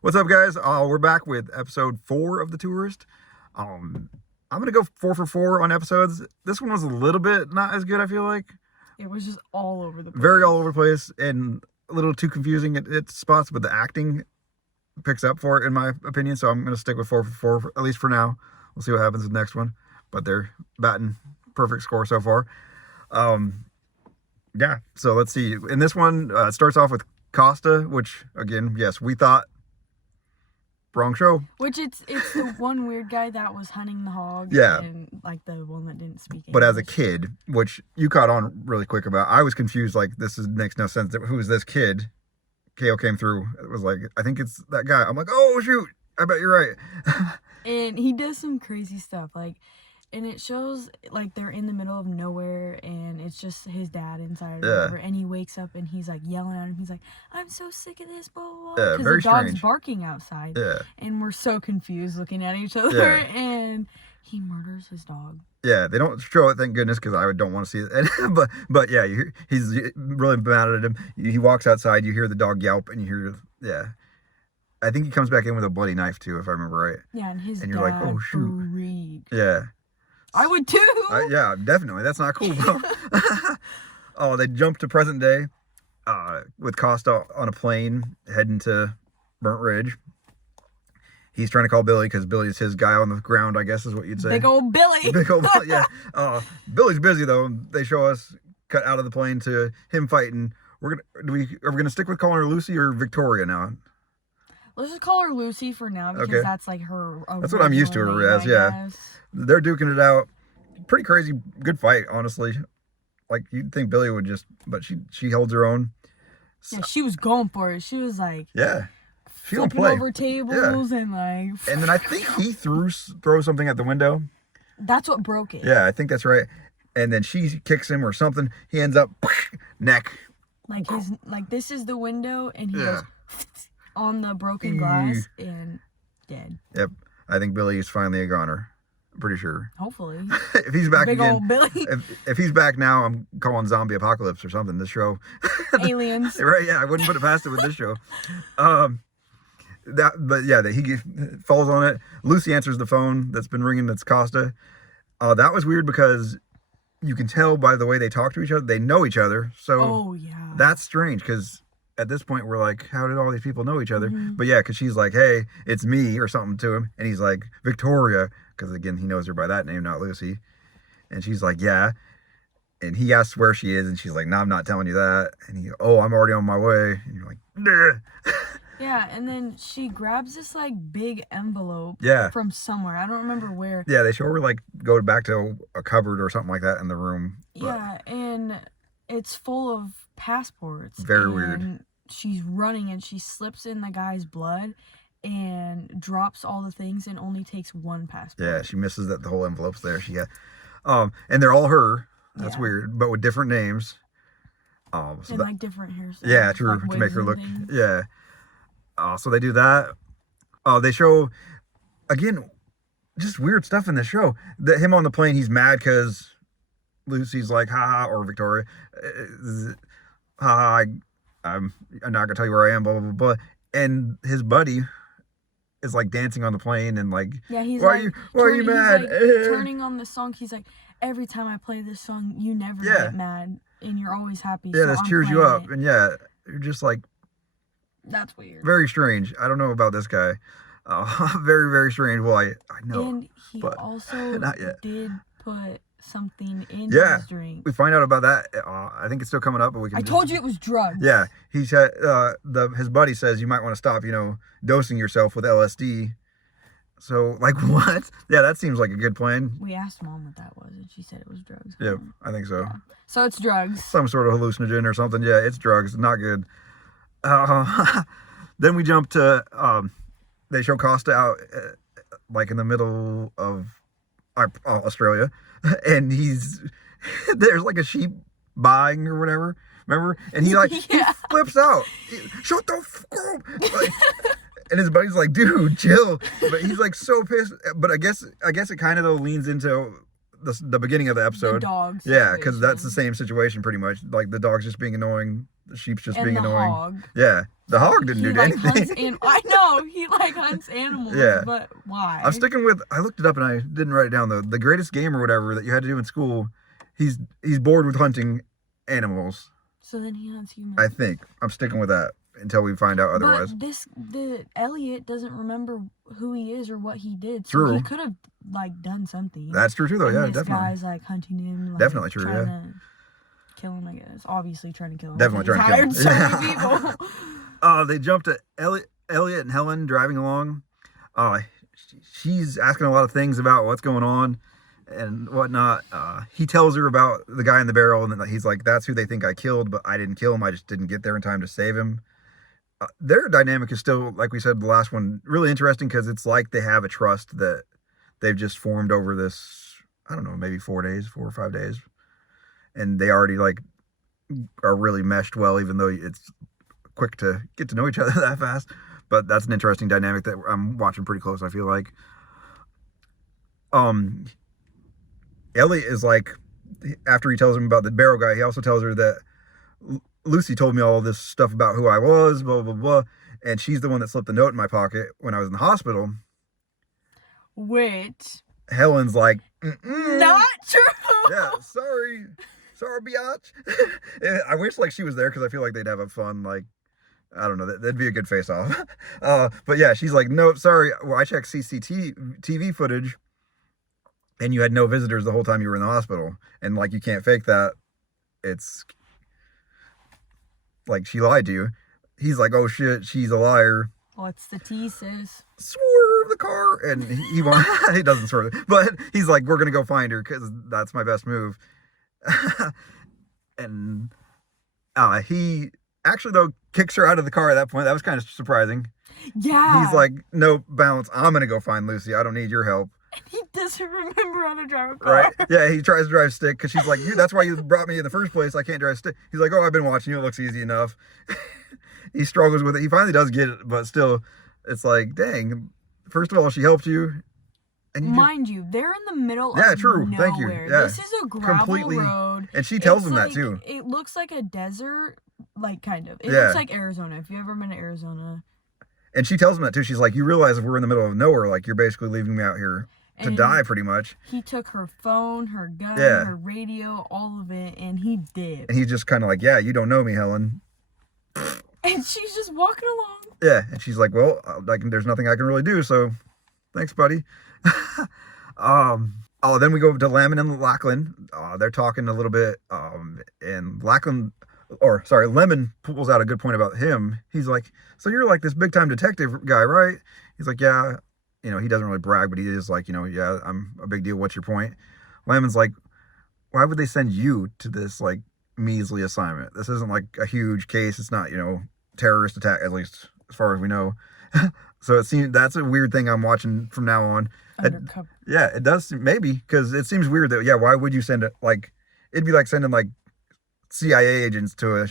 What's up, guys? We're back with episode 4 of The Tourist. I'm gonna go 4 for 4 on episodes. This one was a little bit not as good, I feel like. It was just all over the place. Very all over the place and a little too confusing at spots, but the acting picks up for it, in my opinion. So I'm gonna stick with 4 for 4, at least for now. We'll see what happens with the next one. But they're batting perfect score so far. Yeah, so let's see. In this one, it starts off with Costa, which, again, yes, we thought wrong show. Which it's the one weird guy that was hunting the hog. Yeah. And like the one that didn't speak English. But as a kid, which you caught on really quick about, I was confused. Like, makes no sense. Who is this kid? KO came through. It was like, I think it's that guy. I'm like, oh, shoot. I bet you're right. And he does some crazy stuff. And it shows, like, they're in the middle of nowhere, and it's just his dad inside or whatever, and he wakes up, and he's, like, yelling at him. He's like, I'm so sick of this, blah, blah, blah. Because the dog's barking outside. Yeah. And we're so confused looking at each other, and he murders his dog. Yeah, they don't show it, thank goodness, because I don't want to see it. but yeah, he's really mad at him. He walks outside, you hear the dog yelp, and you hear, I think he comes back in with a bloody knife, too, if I remember right. Yeah, and you're dad like, oh, shoot. Freaked. Yeah. I would too. Yeah, definitely. That's not cool, bro. Oh, they jump to present day with Costa on a plane heading to Burnt Ridge. He's trying to call Billy because Billy's his guy on the ground, I guess is what you'd say. Big old Billy. Big old Billy, yeah. Billy's busy, though. They show us cut out of the plane to him fighting. Are we gonna stick with calling her Lucy or Victoria now? Let's just call her Lucy for now because that's like her. That's what I'm used to her as. Yeah. They're duking it out. Pretty crazy, good fight, honestly. Like, you'd think Billy would but she holds her own. Yeah, she was going for it. She was like, she don't flipping play over tables and like. And then I think he throws something at the window. That's what broke it. Yeah, I think that's right. And then she kicks him or something. He ends up neck. Like this is the window, and he goes on the broken glass and dead. Yep, I think Billy is finally a goner. Pretty sure. Hopefully. If he's back Big again, old Billy. If he's back now, I'm calling zombie apocalypse or something. This show. Aliens. Right? Yeah, I wouldn't put it past it with this show. He falls on it. Lucy answers the phone that's been ringing. That's Costa. That was weird because you can tell by the way they talk to each other. They know each other. So that's strange because at this point we're like, how did all these people know each other? Mm-hmm. But yeah, because she's like, hey, it's me or something to him, and he's like, Victoria. Because, again, he knows her by that name, not Lucy. And she's like, yeah. And he asks where she is, and she's like, no, I'm not telling you that. And I'm already on my way. And you're like, nah. Yeah, and then she grabs this, like, big envelope from somewhere. I don't remember where. Yeah, they show her, like, go back to a cupboard or something like that in the room. Yeah, and it's full of passports. Very weird. She's running, and she slips in the guy's blood and drops all the things and only takes one passport. Yeah, she misses that the whole envelope's there. And they're all her. That's weird, but with different names. Like different hairstyles. Yeah, to make her look. Yeah. So they do that. They show, again, just weird stuff in the show. Him on the plane, he's mad because Lucy's like, haha, or Victoria, haha, I'm not gonna tell you where I am, blah blah blah. And his buddy is like dancing on the plane and like, he's why are you mad? He's like, turning on the song. He's like, every time I play this song, you never get mad and you're always happy. Yeah, this cheers you up. And you're just like, that's weird. Very strange. I don't know about this guy. Very, very strange. Well, I know. And he also did put something in his drink. We find out about that. I think it's still coming up, but we can. I told you it was drugs. Yeah, he said his buddy says you might want to stop, dosing yourself with LSD. So, like, what? Yeah, that seems like a good plan. We asked Mom what that was, and she said it was drugs. Yeah, I think so. Yeah. So it's drugs. Some sort of hallucinogen or something. Yeah, it's drugs. Not good. Then we jump to they show Costa out like in the middle of Australia, and there's like a sheep buying or whatever. Remember? And he he flips out. Shut the fuck up! Like, and his buddy's like, dude, chill. But he's like so pissed. But I guess it kind of though leans into the beginning of the episode. The dog Yeah, because that's the same situation pretty much. Like the dog's just being annoying, the sheep's just being annoying. Hog. Yeah, the hog didn't do anything. I know he like hunts animals. Yeah, but why? I'm sticking with. I looked it up and I didn't write it down though. The greatest game or whatever that you had to do in school. He's bored with hunting animals. So then he hunts humans. I think I'm sticking with that until we find out otherwise. But the Elliot doesn't remember who he is or what he did. So True. he could have like done something. That's true too, though. Yeah, this definitely. Guy's like hunting him. Like, definitely true. Trying Yeah. to kill him, I guess. Obviously trying to kill him. Definitely trying to kill him. Tired so many people. They jumped to Elliot and Helen driving along. She's asking a lot of things about what's going on and whatnot. He tells her about the guy in the barrel, and then he's like, "That's who they think I killed, but I didn't kill him. I just didn't get there in time to save him." Their dynamic is still, like we said, the last one, really interesting because it's like they have a trust that they've just formed over this, I don't know, maybe 4 or 5 days. And they already like are really meshed well, even though it's quick to get to know each other that fast. But that's an interesting dynamic that I'm watching pretty close, I feel like. Elliot is like, after he tells him about the barrel guy, he also tells her that Lucy told me all this stuff about who I was, blah, blah, blah. And she's the one that slipped the note in my pocket when I was in the hospital. Wait. Helen's like, not true. Yeah, sorry, biatch. I wish like she was there because I feel like they'd have a fun, like, I don't know, that'd be a good face off. But yeah, she's like, no, sorry. Well, I checked CCTV footage and you had no visitors the whole time you were in the hospital. And like, you can't fake that. It's like, she lied to you. He's like, oh shit, she's a liar. What's the tea, sis? Swerve the car. And he won't, he doesn't swerve it. But he's like, we're going to go find her because that's my best move. And he actually, though, kicks her out of the car at that point. That was kind of surprising. Yeah. He's like, no, bounce. I'm going to go find Lucy. I don't need your help. And he doesn't remember how to drive a car. Right? Yeah, he tries to drive stick because she's like, that's why you brought me in the first place. I can't drive stick. He's like, oh, I've been watching you. It looks easy enough. He struggles with it. He finally does get it, but still, it's like, dang. First of all, she helped you. And Mind you, they're in the middle of true. nowhere. Thank you. Yeah. This is a gravel road. And she tells him that too. It looks like a desert, like kind of. It looks like Arizona. If you've ever been to Arizona. And she tells him that too. She's like, you realize if we're in the middle of nowhere, like you're basically leaving me out here to die pretty much. He took her phone, her gun, her radio, all of it, and he did. And he's just kind of like, yeah, you don't know me, Helen. And she's just walking along. Yeah, and she's like, well, there's nothing I can really do, so thanks, buddy. Then we go to Lemon and Lachlan. They're talking a little bit, and Lemon pulls out a good point about him. He's like, so you're like this big time detective guy, right? He's like, yeah. You know, he doesn't really brag, but he is like, yeah, I'm a big deal. What's your point? Lemon's like, why would they send you to this like measly assignment? This isn't like a huge case. It's not, terrorist attack, at least as far as we know. So it seems that's a weird thing I'm watching from now on. It does, maybe, because it seems weird that, why would you send it? Like, it'd be like sending like CIA agents to a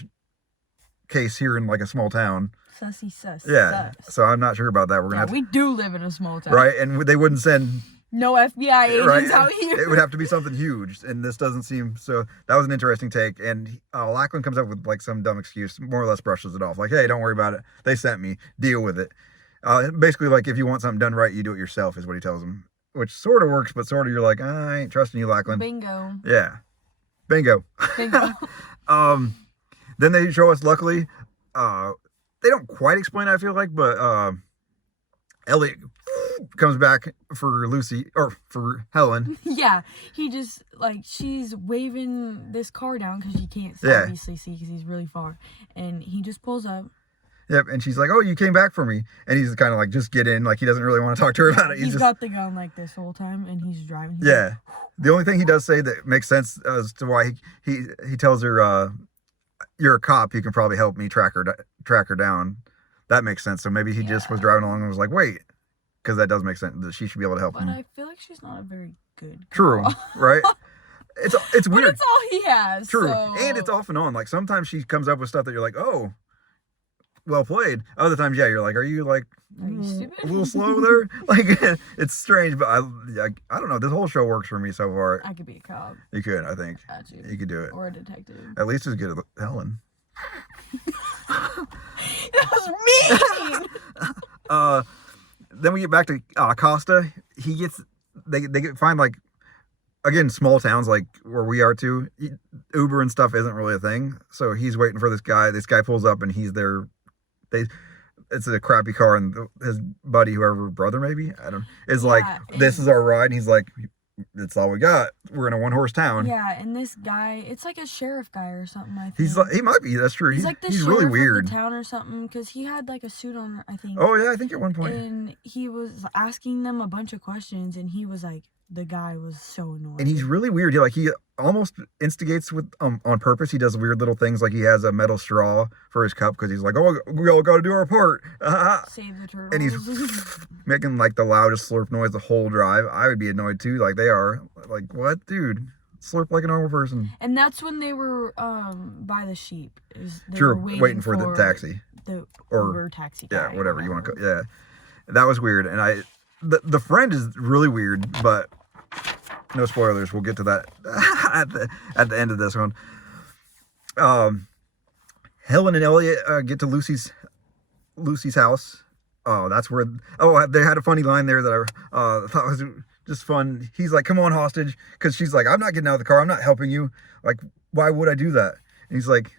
case here in like a small town. Sussy sus. Yeah. Sus. So I'm not sure about that. We're gonna we do live in a small town. Right, and they wouldn't send no FBI agents out here. It would have to be something huge, and this doesn't seem so. That was an interesting take, and Lachlan comes up with like some dumb excuse, more or less brushes it off, like, "Hey, don't worry about it. They sent me. Deal with it." Basically, like if you want something done right, you do it yourself, is what he tells him, which sort of works, but sort of you're like, I ain't trusting you, Lachlan. Bingo. Yeah, bingo. Bingo. Then they show us, luckily, they don't quite explain, I feel like, but Elliot comes back for Lucy, or for Helen. Yeah, he just, like, she's waving this car down because she can't obviously see because he's really far. And he just pulls up. Yep, and she's like, oh, you came back for me. And he's kind of like, just get in. Like, he doesn't really want to talk to her about it. He's got the gun like this whole time, and he's driving. Yeah. The only thing he does say that makes sense as to why he tells her, you're a cop, you can probably help me track her down. That makes sense. So maybe he just was driving along and was like, wait, because that does make sense that she should be able to help him. But I feel like she's not a very good girl. True, right? It's weird. But it's all he has. True, so... and it's off and on. Like sometimes she comes up with stuff that you're like, oh, well played. Other times, yeah, you're like, are you stupid? a little slow there? Like, it's strange, but I don't know. This whole show works for me so far. I could be a cop. You could, I think. Actually, you could do it. Or a detective. At least as good as Helen. That was mean. Then we get back to Costa. They find like, again, small towns like where we are too. Uber and stuff isn't really a thing. So he's waiting for this guy. This guy pulls up and he's there. It's a crappy car, and his buddy, whoever, brother maybe, I don't know, is like, this is our ride. And he's like, that's all we got. We're in a 1-horse town. Yeah, and this guy, it's like a sheriff guy or something, I think. He might be, that's true. He's like the sheriff really weird. of the town or something, because he had like a suit on, I think. Oh yeah, I think at one point. And he was asking them a bunch of questions, and he was like, the guy was so annoying. And he's really weird. He almost instigates with on purpose. He does weird little things, like he has a metal straw for his cup because he's like, oh, we all got to do our part. Save the turtles. And he's making like the loudest slurp noise the whole drive. I would be annoyed too, like they are. Like, what, dude? Slurp like a normal person. And that's when they were by the sheep. They True, were waiting for the taxi. The Uber taxi guy. Yeah, whatever you want to call. Yeah, that was weird. And the friend is really weird, but no spoilers. We'll get to that at the end of this one. Helen and Elliot get to Lucy's house. Oh, that's where. Oh, they had a funny line there that I thought was just fun. He's like, "Come on, hostage," because she's like, "I'm not getting out of the car. I'm not helping you. Like, why would I do that?" And he's like,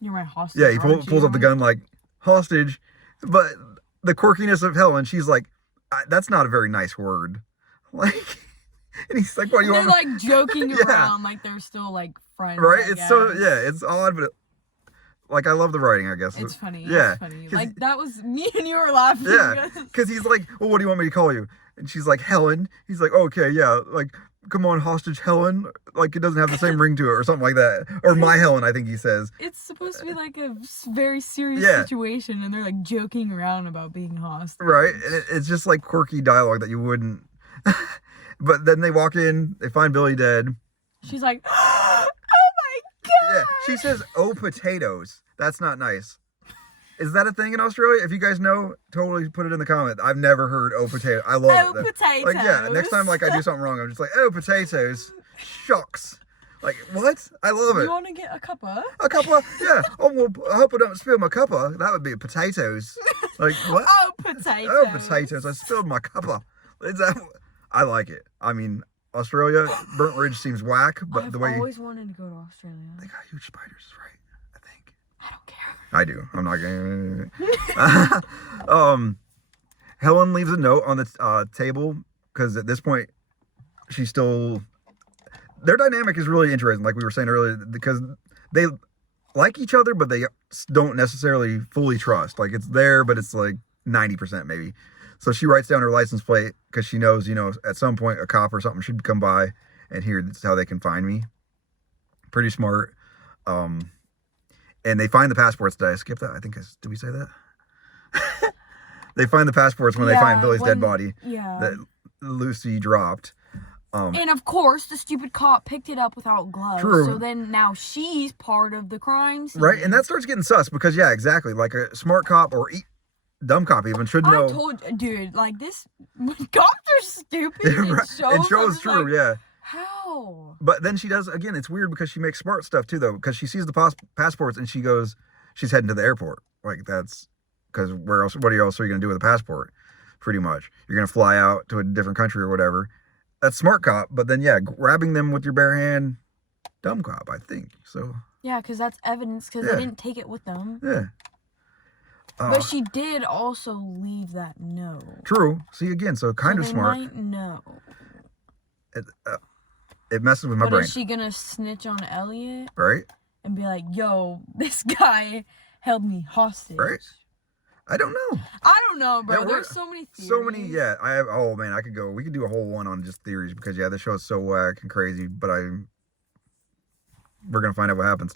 "You're my hostage." Yeah, he pulls up the gun like, "Hostage," but the quirkiness of Helen, she's like, "That's not a very nice word." Like, and he's like, "What do you want?" They're like joking around, like they're still like friends. Right? It's so it's odd, but like I love the writing. I guess it's funny. Yeah, it's funny. Like that was me and you were laughing. Yeah, because he's like, "Well, what do you want me to call you?" And she's like, "Helen." He's like, "Okay, yeah, like." Come on, hostage Helen. Like, it doesn't have the same ring to it or something like that. Or my Helen, I think he says. It's supposed to be like a very serious situation, and they're like joking around about being hostage. Right? And it's just like quirky dialogue that you wouldn't. But then they walk in, they find Billy dead. She's like, oh my God. Yeah, she says, "Oh, potatoes." That's not nice. Is that a thing in Australia? If you guys know, totally put it in the comment. I've never heard "oh potato." I love it. Oh, potatoes. Like, yeah, next time like I do something wrong, I'm just like, "Oh, potatoes." Shucks. Like, what? I love it. You want to get a cuppa? A cuppa? Yeah. Oh, well, I hope I don't spill my cuppa. That would be potatoes. Like, what? Oh, potatoes. Oh, potatoes. I spilled my cuppa. Is that... I like it. I mean, Australia, Burnt Ridge seems whack, but the way... I've always wanted to go to Australia. They got huge spiders, right? I think. I don't care. I do. I'm not gonna. Helen leaves a note on the table because at this point, she's still. Their dynamic is really interesting, like we were saying earlier, because they like each other, but they don't necessarily fully trust. Like it's there, but it's like 90% maybe. So she writes down her license plate because she knows, at some point a cop or something should come by and here, that's how they can find me. Pretty smart. And they find the passports. Did I skip that? I think did we say that? They find the passports when they find Billy's dead body that Lucy dropped. And of course, the stupid cop picked it up without gloves. True. So then now she's part of the crime scene. Right, and that starts getting sus because, yeah, exactly. Like a smart cop or dumb cop even should know. I told you, dude, like this, cops are stupid. It shows true, like, yeah. How? But then she does, again, it's weird because she makes smart stuff too, though, because she sees the passports and she's heading to the airport. Like, that's, because what else are you going to do with a passport? Pretty much. You're going to fly out to a different country or whatever. That's smart cop, but then, yeah, grabbing them with your bare hand, dumb cop, I think. So. Yeah, because that's evidence, because they didn't take it with them. Yeah. But she did also leave that note. True. See, again, so kind of smart. They might know. It messes with my brain. But is she gonna snitch on Elliot? Right. And be like, "Yo, this guy held me hostage." Right. I don't know. I don't know, bro. There's so many theories. So many, yeah. Oh man, we could do a whole one on just theories because this show is so whack and crazy. But we're gonna find out what happens.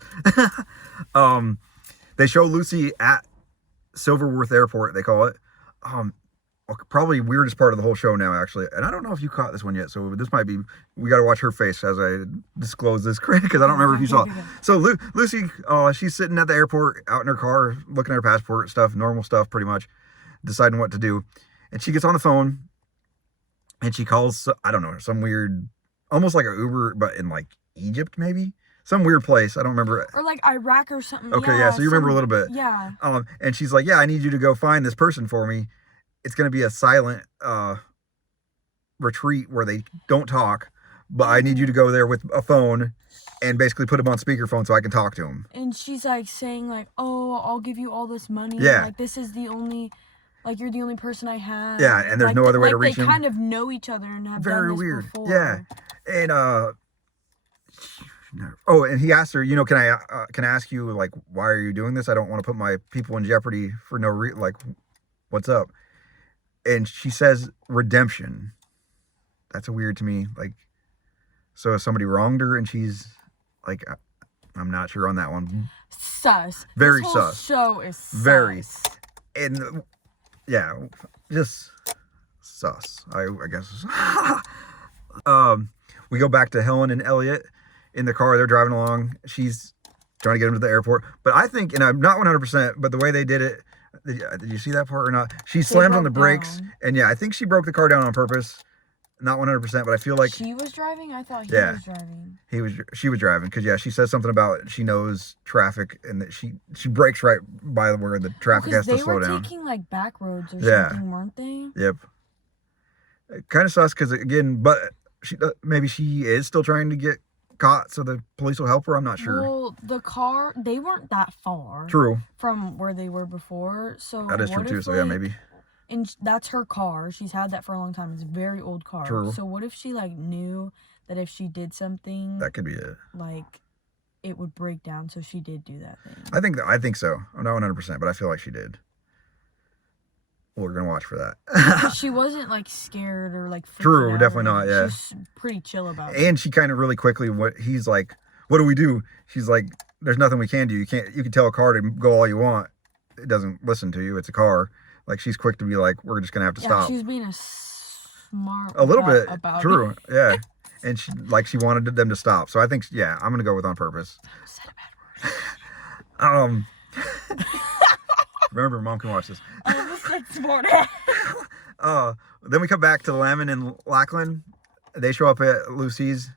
They show Lucy at Silverworth Airport. They call it. probably weirdest part of the whole show now, actually. And I don't know if you caught this one yet, so this might be, we got to watch her face as I disclose this, because I don't remember if you saw it. So Lucy, she's sitting at the airport out in her car, looking at her passport stuff, normal stuff pretty much, deciding what to do. And she gets on the phone and she calls, I don't know, some weird, almost like an Uber, but in like Egypt maybe? Some weird place. I don't remember. Or like Iraq or something. Okay, yeah, so you remember a little bit. Yeah. And she's like, yeah, I need you to go find this person for me. It's going to be a silent retreat where they don't talk, but I need you to go there with a phone and basically put him on speakerphone so I can talk to him. And she's like saying like, oh, I'll give you all this money. Yeah. Like this is the only, like you're the only person I have. Yeah, and there's like, no other way to reach him. They kind of know each other and have Very done this weird. before. Yeah. And oh, and he asked her, can I ask you, like, why are you doing this? I don't want to put my people in jeopardy for no reason. Like, what's up? And she says redemption. That's weird to me. Like, so if somebody wronged her and she's like, I'm not sure on that one. Sus. Very this whole sus. Show is sus. Very. And yeah, just sus. I guess. We go back to Helen and Elliot in the car. They're driving along. She's trying to get him to the airport. But I think, and I'm not 100%, but the way they did it, did you see that part or not? She slammed on the brakes, and yeah, I think she broke the car down on purpose. Not 100%, but I feel like she was driving. I thought he was driving. She was driving because she says something about she knows traffic and that she brakes right by where the traffic has to slow down. They were taking like back roads or something, weren't they? Yep. Kind of sus because again, but maybe she is still trying to get caught so the police will help her. I'm not sure. Well, the car, they weren't that far. True. From where they were before, so that is true too. So yeah, maybe. And that's her car. She's had that for a long time. It's a very old car. True. So what if she like knew that if she did something, that could be it. Like, it would break down. So she did do that thing. I think so. I'm not 100%, but I feel like she did. We're gonna watch for that. She wasn't like scared or like freaking True, out definitely not. Yeah, she's pretty chill about it. And she kind of really quickly, he's like, what do we do? She's like, there's nothing we can do. You can tell a car to go all you want. It doesn't listen to you. It's a car. Like, she's quick to be like, we're just gonna have to stop. She's being a smart a little bit about true. It. Yeah. And she wanted them to stop. So I think I'm gonna go with on purpose. Said a bad word. Remember, Mom can watch this. I almost said smart. Then we come back to Lamon and Lachlan. They show up at Lucy's.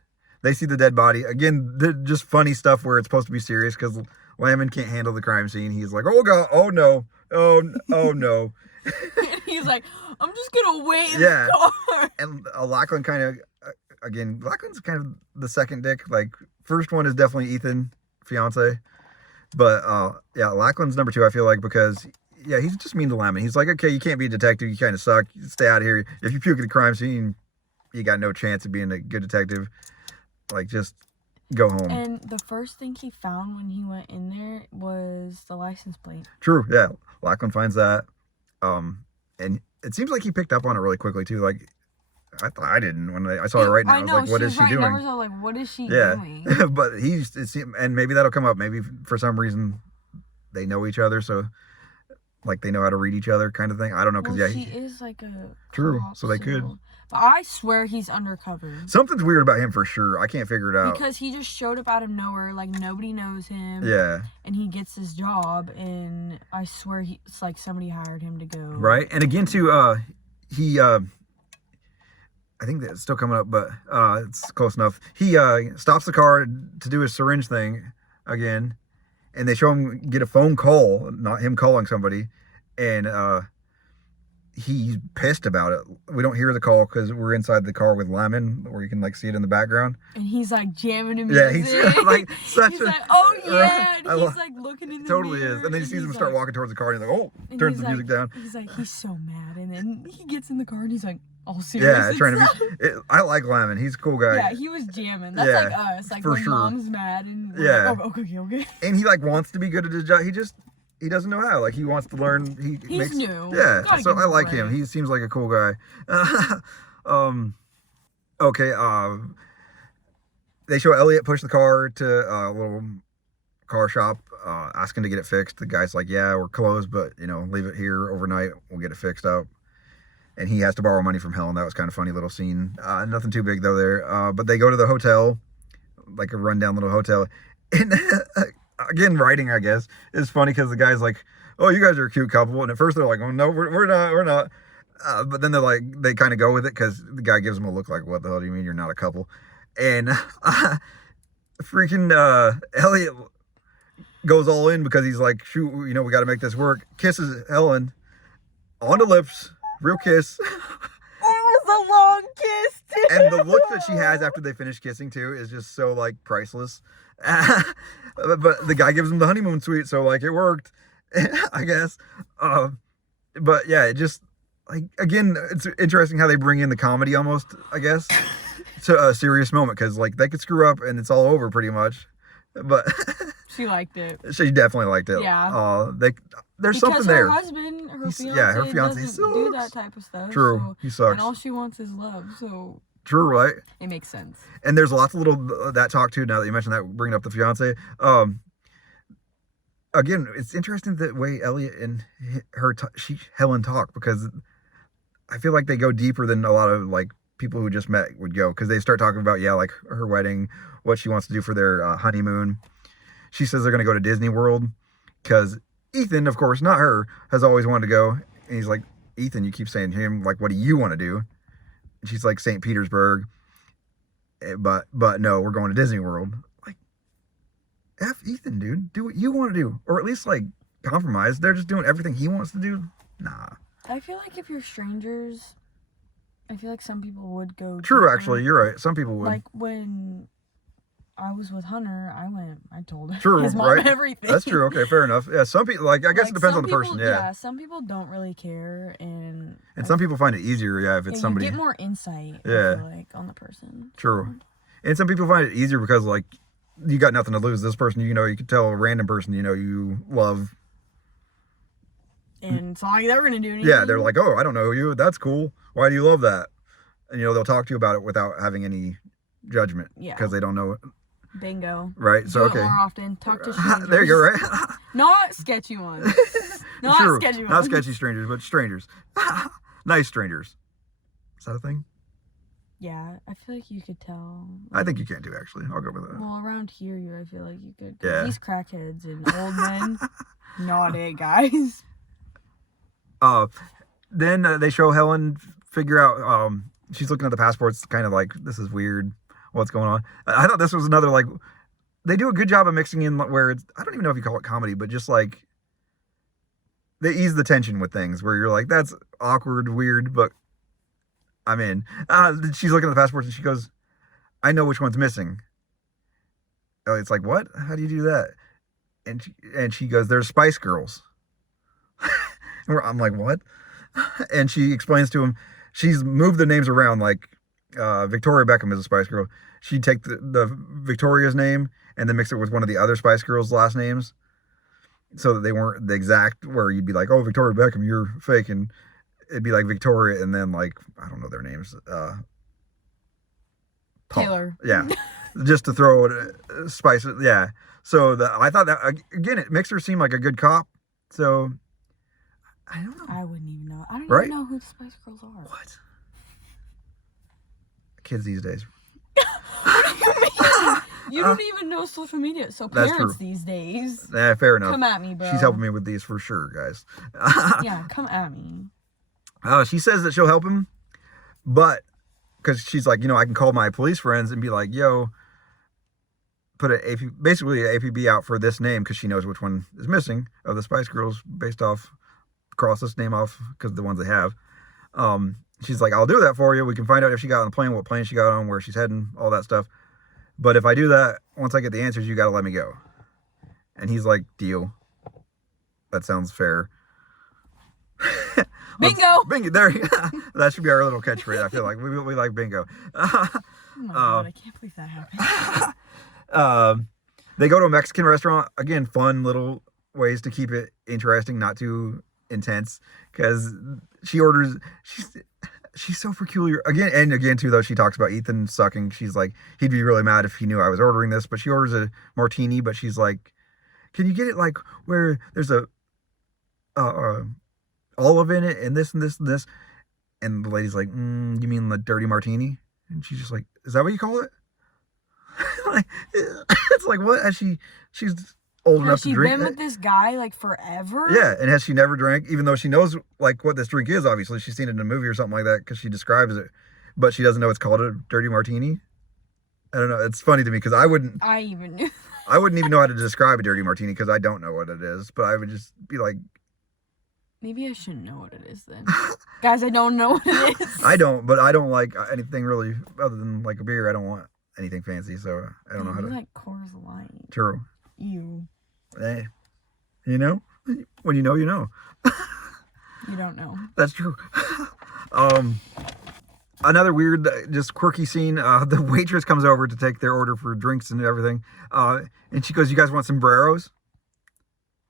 They see the dead body. Again, just funny stuff where it's supposed to be serious because Lamon can't handle the crime scene. He's like, oh God, oh no, oh no. And he's like, I'm just gonna wait in the car. And Lachlan kind of, Lachlan's kind of the second dick. Like, first one is definitely Ethan, fiance. But Lachlan's number two, I feel like, because he's just mean to Lamon. He's like, okay, you can't be a detective, you kind of suck. You stay out of here. If you puke at a crime scene, you got no chance of being a good detective. Like, just go home. And the first thing he found when he went in there was the license plate. True, yeah. Lachlan finds that. And it seems like he picked up on it really quickly too. Like, I didn't when I saw her right now. I was like, what is she doing? I was like, what is she doing? But and maybe that'll come up. Maybe for some reason they know each other, so like they know how to read each other, kind of thing. I don't know, because he is like a true. cop, so they could. But I swear he's undercover. Something's weird about him for sure. I can't figure it out because he just showed up out of nowhere, like nobody knows him. Yeah. And he gets this job, and I swear it's like somebody hired him to go. Right, and again too, he I think that's still coming up, but it's close enough. He stops the car to do his syringe thing again, and they show him get a phone call, not him calling somebody, and he's pissed about it. We don't hear the call because we're inside the car with Lamon, where you can like see it in the background. And he's like jamming to music. Yeah, he's like such he's like, oh yeah, and he's like looking in the totally mirror, is. And then he sees him start walking towards the car, and he's like, oh, turns the music down. He's like, he's so mad, and then he gets in the car, and he's like, all serious. Yeah, trying to be. I like Lamon. He's a cool guy. Yeah, he was jamming. That's like us. Like, when Mom's mad, and we're like, oh, okay. And he like wants to be good at his job. He doesn't know how. Like, he wants to learn. He's new. Yeah, so I like him. He seems like a cool guy. Okay. They show Elliot push the car to a little car shop, asking to get it fixed. The guy's like, yeah, we're closed, but leave it here overnight. We'll get it fixed up. and he has to borrow money from Helen. That was kind of funny little scene. Nothing too big though there. But they go to the hotel, like a rundown little hotel, and again, writing, I guess, is funny because the guy's like, "Oh, you guys are a cute couple," and at first they're like, "Oh no, we're not." But then they kind of go with it because the guy gives them a look like, "What the hell do you mean you're not a couple?" And freaking Elliot goes all in because he's like, "Shoot, we got to make this work." Kisses Helen on the lips, real kiss. It was a long kiss too. And the look that she has after they finish kissing too is just so like priceless. But the guy gives him the honeymoon suite, so like it worked, I guess. But yeah, it just like again, it's interesting how they bring in the comedy almost, I guess, to a serious moment because like they could screw up and it's all over pretty much. But she liked it. She definitely liked it. Yeah. There's because something there. Her husband, her fiance doesn't sucks. Do that type of stuff. True, so, he sucks. And all she wants is love. So. True, right? It makes sense. And there's lots of little that talk too. Now that you mentioned that, bringing up the fiance. Again, it's interesting the way Elliot and Helen talk because I feel like they go deeper than a lot of like people who just met would go because they start talking about like her wedding, what she wants to do for their honeymoon. She says they're gonna go to Disney World because Ethan, of course, not her, has always wanted to go. And he's like, Ethan, you keep saying to him like, what do you want to do? And she's like, St. Petersburg. But no, we're going to Disney World. Like, F Ethan, dude. Do what you want to do. Or at least, like, compromise. They're just doing everything he wants to do. Nah. I feel like if you're strangers, I feel like some people would go. True, actually. You're right. Some people would. Like, when I was with Hunter, I told true, his mom right? everything. That's true. Okay, fair enough. Yeah, some people, like, I guess it depends on the person. Yeah, some people don't really care. And some people find it easier, if it's somebody. You get more insight, yeah. I feel like, on the person. True. And some people find it easier because, like, you got nothing to lose. This person, you can tell a random person, you love. And it's not like they're going to do anything. Yeah, they're like, oh, I don't know you. That's cool. Why do you love that? And, they'll talk to you about it without having any judgment. Yeah. Because they don't know it. Bingo. Right, so okay. More often. Talk to strangers. There you go, right? Not sketchy ones. Not true. sketchy ones. Not sketchy strangers, but strangers. Nice strangers. Is that a thing? Yeah, I feel like you could tell. I think you can too, actually. I'll go with that. Well, around here, I feel like you could. Yeah. These crackheads and old men, not it, guys. Then they show Helen figure out. She's looking at the passports, kind of like, this is weird. What's going on? I thought this was another, like, they do a good job of mixing in where it's, I don't even know if you call it comedy, but just like, they ease the tension with things where you're like, that's awkward, weird, but I'm in. She's looking at the passports and she goes, I know which one's missing. Oh, it's like, what? How do you do that? And she goes, there's Spice Girls. I'm like, what? And she explains to him, she's moved the names around, like, Victoria Beckham is a Spice Girl. She'd take the Victoria's name and then mix it with one of the other Spice Girls' last names so that they weren't the exact, where you'd be like, oh, Victoria Beckham, you're fake. And it'd be like Victoria and then, like, I don't know their names. Taylor. Yeah. Just to throw it, spice it. Yeah. So I thought that, again, it makes her seem like a good cop. So, I don't know. I wouldn't even know. I don't right? even know who the Spice Girls are. What? Kids these days. What do you mean? You don't even know social media. So parents these days. Yeah, fair enough. Come at me, bro. She's helping me with these for sure, guys. Yeah, come at me. She says that she'll help him, but because she's like, I can call my police friends and be like, yo, put basically an APB out for this name because she knows which one is missing of the Spice Girls based off, cross this name off because the ones they have. She's like, I'll do that for you. We can find out if she got on the plane, what plane she got on, where she's heading, all that stuff. But if I do that, once I get the answers, you got to let me go. And he's like, deal. That sounds fair. Bingo. Bingo. There. That should be our little catchphrase. I feel like we like bingo. Oh my God, I can't believe that happened. They go to a Mexican restaurant. Again, fun little ways to keep it interesting, not too intense. Because she orders. She's so peculiar. Again too, though, she talks about Ethan sucking. She's like, he'd be really mad if he knew I was ordering this. But she orders a martini, but she's like, can you get it like where there's a olive in it and this and this and this? And the lady's like, you mean the dirty martini? And she's just like, is that what you call it? Like, it's like, what? She's old enough to drink. Has she been with this guy like forever? Yeah, and has she never drank, even though she knows like what this drink is, obviously. She's seen it in a movie or something like that because she describes it. But she doesn't know it's called a dirty martini. I don't know. It's funny to me because I wouldn't even know how to describe a dirty martini because I don't know what it is. But I would just be like, maybe I shouldn't know what it is then. Guys, I don't know what it is. I don't, but I don't like anything really other than like a beer. I don't want anything fancy, so I don't know how to. Like Coors Light. True. You. Hey, you know? When you know, you know. You don't know. That's true. Another weird, just quirky scene. The waitress comes over to take their order for drinks and everything. And she goes, "You guys want sombreros?"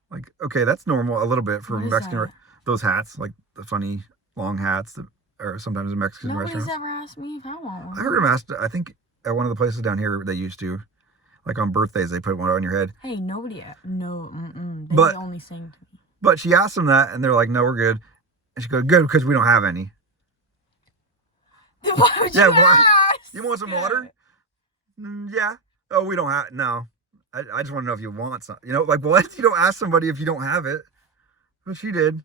Like, okay, that's normal a little bit for Mexican. Those hats, like the funny long hats that are sometimes in Mexican restaurants. Nobody's ever asked me if I want one. I heard them asked, I think, at one of the places down here they used to. Like on birthdays, they put one on your head. Hey, nobody, they only sing to me. But she asked them that, and they're like, "No, we're good." And she goes, "Good, because we don't have any." Why would you ask? You want some water? Yeah. Oh, we don't have. No. I just want to know if you want some. You know, like what? You don't ask somebody if you don't have it. But she did.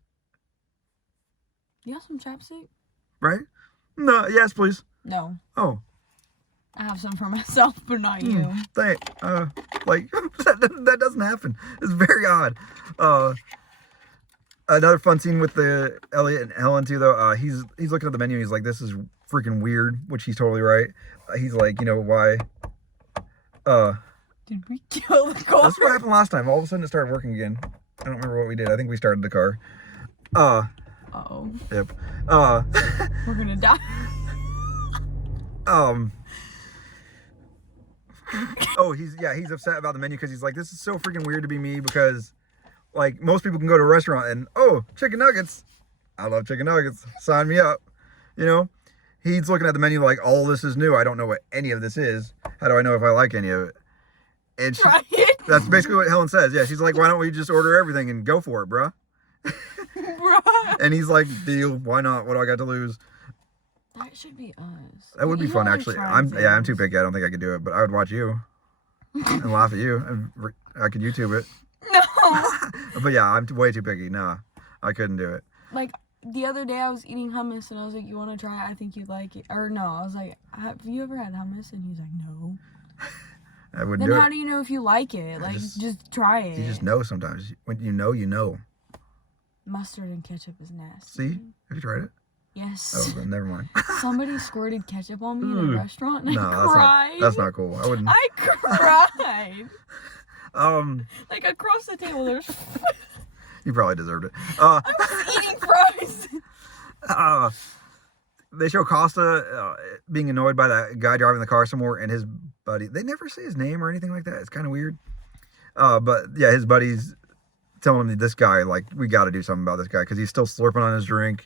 You have some chapstick? Right? No. Yes, please. No. Oh. I have some for myself, but not you. Like that doesn't happen. It's very odd. Another fun scene with the Elliot and Helen too, though. He's looking at the menu. He's like, "This is freaking weird," which he's totally right. He's like, you know why? Did we kill the car? That's what happened last time. All of a sudden, it started working again. I don't remember what we did. I think we started the car. Uh-oh. Yep. We're gonna die. Oh, he's upset about the menu because he's like, "This is so freaking weird to be me because, like, most people can go to a restaurant and, oh, chicken nuggets. I love chicken nuggets. Sign me up." You know? He's looking at the menu like, all this is new. I don't know what any of this is. How do I know if I like any of it? And that's basically what Helen says. Yeah, she's like, "Why don't we just order everything and go for it, bruh?" Bruh. And he's like, "Deal. Why not? What do I got to lose?" That should be us. That would be fun, actually. I'm too picky. I don't think I could do it, but I would watch you and laugh at you. And I could YouTube it. No. But yeah, I'm way too picky. Nah, I couldn't do it. Like the other day, I was eating hummus, and I was like, "You want to try it? I think you'd like it." Or no, I was like, "Have you ever had hummus?" And he's like, "No." I wouldn't do it. Then how do you know if you like it? Like, just try it. You just know sometimes. When you know, you know. Mustard and ketchup is nasty. See? Have you tried it? Yes. Oh, never mind. Somebody squirted ketchup on me in a restaurant and I cried. That's not cool. I wouldn't. I cried. Like across the table, there's. You probably deserved it. I was eating fries. They show Costa being annoyed by that guy driving the car somewhere and his buddy. They never say his name or anything like that. It's kind of weird. But yeah, his buddy's telling him, "This guy, like, we got to do something about this guy because he's still slurping on his drink."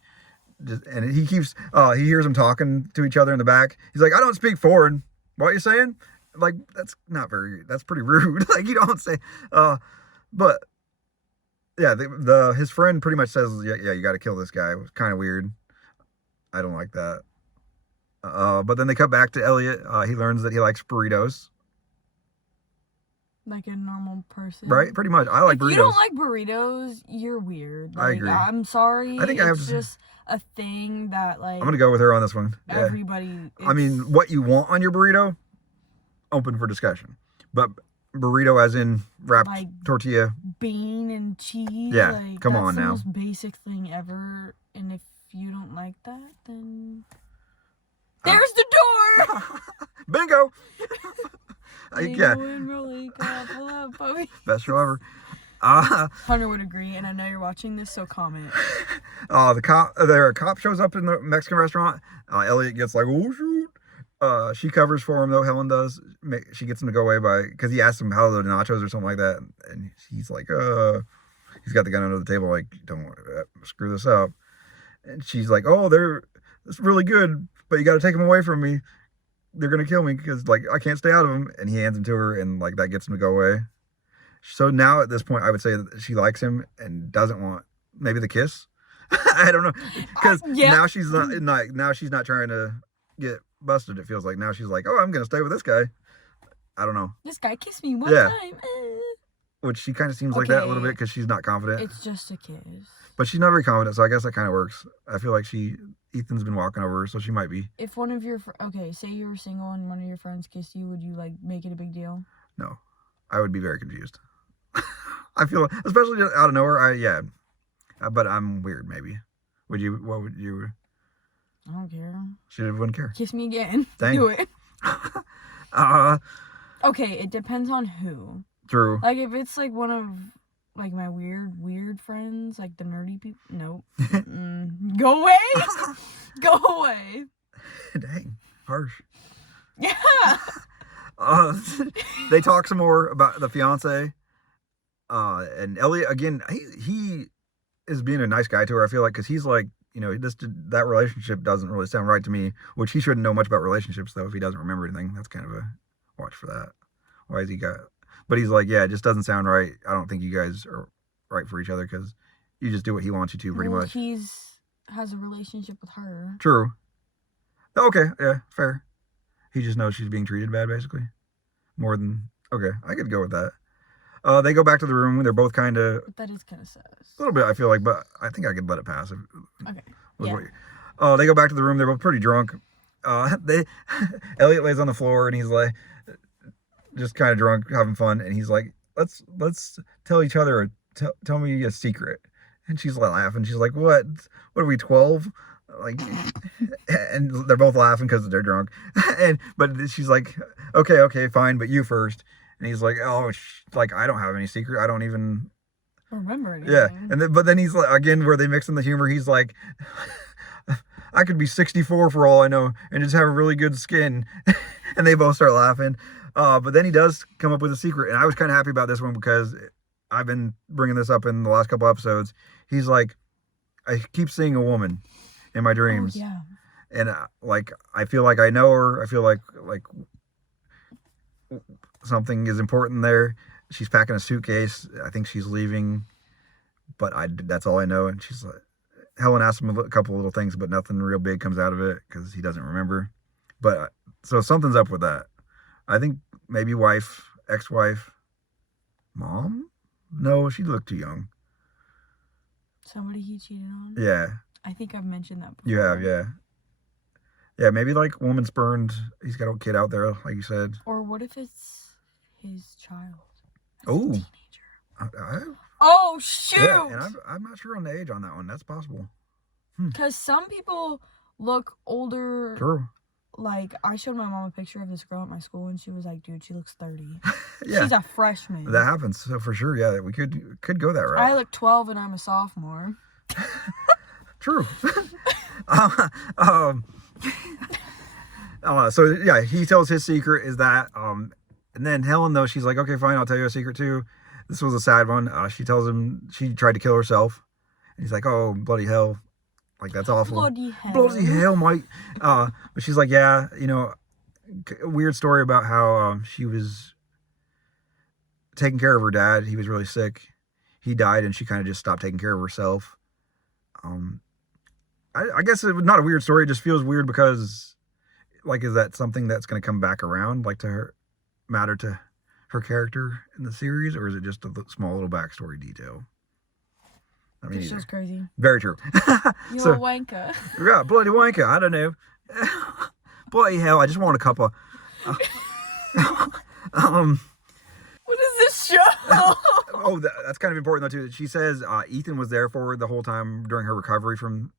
And he keeps, he hears them talking to each other in the back. He's like, "I don't speak foreign. What are you saying?" Like, that's pretty rude. Like, you don't say, but yeah, his friend pretty much says, yeah, you got to kill this guy. It was kind of weird. I don't like that. But then they cut back to Elliot. He learns that he likes burritos. Like a normal person. Right? Pretty much. I like burritos. If you don't like burritos, you're weird. Like, I agree. I'm sorry. I think it's just a thing that, like... I'm going to go with her on this one. Everybody... I mean, what you want on your burrito, open for discussion. But burrito as in wrapped like tortilla. Bean and cheese. Yeah, like, come on now. That's the most basic thing ever. And if you don't like that, then... There's the door! Bingo! Yeah. Best show ever. Hunter would agree, and I know you're watching this, so comment. A cop shows up in the Mexican restaurant. Elliot gets like, "Oh shoot!" She covers for him though. Helen does. She gets him to go away because he asks him how the nachos or something like that, and he's like, he's got the gun under the table, like, "Don't screw this up." And she's like, "Oh, it's really good, but you got to take them away from me. They're gonna kill me because, like, I can't stay out of them." And he hands him to her, and like that gets him to go away. So now at this point, I would say that she likes him and doesn't want maybe the kiss. I don't know, because Yeah. now she's now she's not trying to get busted. It feels like now she's like, oh, I'm gonna stay with this guy. I don't know. This guy kissed me one time. Which she kind of seems like that a little bit because she's not confident. It's just a kiss. But she's not very confident, so I guess that kind of works. I feel like Ethan's been walking over her, so she might be. If one of your say you were single and one of your friends kissed you, would you like make it a big deal? No, I would be very confused. I feel, especially just out of nowhere. But I'm weird. Maybe. Would you? What would you? I don't care. She wouldn't care. Kiss me again. Dang. Do it. Okay, it depends on who. True. Like if it's like one of like my weird friends, like the nerdy people. Nope. Go away. Go away. Dang. Harsh. Yeah. They talk some more about the fiance. And Elliot again. He is being a nice guy to her. I feel like because he's like, that relationship doesn't really sound right to me. Which he shouldn't know much about relationships though if he doesn't remember anything. That's kind of a watch for that. Why is he got? But he's like, yeah, it just doesn't sound right. I don't think you guys are right for each other because you just do what he wants you to, pretty much. Has a relationship with her. True. Okay, yeah, fair. He just knows she's being treated bad, basically. More than okay, I could go with that. They go back to the room. They're both kind of. That is kind of sus. A little bit, I feel like, but I think I could let it pass. Okay. Yeah. They go back to the room. They're both pretty drunk. Elliot lays on the floor and he's like, just kind of drunk, having fun, and he's like, let's tell each other, tell me a secret. And she's like laughing. She's like, what are we, 12? Like, and they're both laughing because they're drunk. But she's like, okay, fine, but you first. And he's like, oh, like I don't have any secret. I don't even remember anything. Yeah, but then he's like, again, where they mix in the humor, he's like, I could be 64 for all I know and just have a really good skin. And they both start laughing. But then he does come up with a secret, and I was kind of happy about this one because I've been bringing this up in the last couple episodes. He's like, I keep seeing a woman in my dreams. Oh, yeah. And like, I feel like I know her. I feel like something is important there. She's packing a suitcase. I think she's leaving, but that's all I know. And she's like, Helen asks him a couple little things, but nothing real big comes out of it because he doesn't remember. But so something's up with that. I think maybe wife, ex-wife, mom? No, she looked too young. Somebody he cheated on? Yeah. I think I've mentioned that before. You have, yeah. Yeah, maybe like woman spurned. He's got a kid out there, like you said. Or what if it's his child? Oh. Oh, shoot! Yeah, and I'm not sure on the age on that one. That's possible. Because some people look older. True. Like, I showed my mom a picture of this girl at my school, and she was like, dude, she looks 30. Yeah. She's a freshman. That happens, so for sure, yeah, we could go that route. I look 12, and I'm a sophomore. True. So, yeah, he tells his secret is that, and then Helen, though, she's like, okay, fine, I'll tell you a secret, too. This was a sad one. She tells him she tried to kill herself. And he's like, oh, bloody hell. Like, that's awful. Bloody hell, Mike. But she's like, yeah, a weird story about how she was taking care of her dad. He was really sick. He died, and she kind of just stopped taking care of herself. I guess it's not a weird story. It just feels weird because, like, is that something that's going to come back around, like, matter to her character in the series, or is it just a small little backstory detail? I mean, this show's crazy. Very true. You're a wanker. Yeah, bloody wanker. I don't know. Bloody hell, I just want a cup of... What is this show? That's kind of important, though, too. She says Ethan was there for her the whole time during her recovery from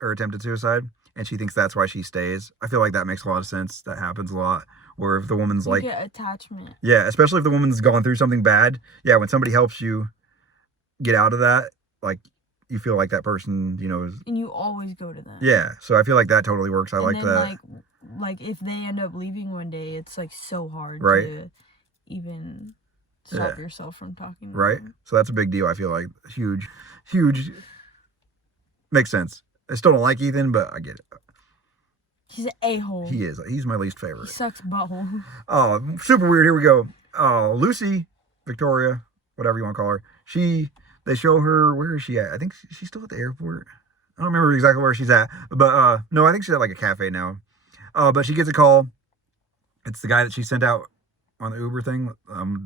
her attempted suicide, and she thinks that's why she stays. I feel like that makes a lot of sense. That happens a lot, where if the woman's you get attachment. Yeah, especially if the woman's gone through something bad. Yeah, when somebody helps you get out of that, like, you feel like that person, is... And you always go to them. Yeah, so I feel like that totally works. I like that. Like, if they end up leaving one day, it's, like, so hard to even stop yourself from talking to them. So that's a big deal, I feel like. Huge. Makes sense. I still don't like Ethan, but I get it. He's an a-hole. He is. He's my least favorite. He sucks butthole. Oh, super weird. Here we go. Lucy, Victoria, whatever you want to call her. They show her, where is she at? I think she's still at the airport. don't remember exactly where she's at, but no, I think she's at like a cafe now. But she gets a call. It's the guy that she sent out on the Uber thing.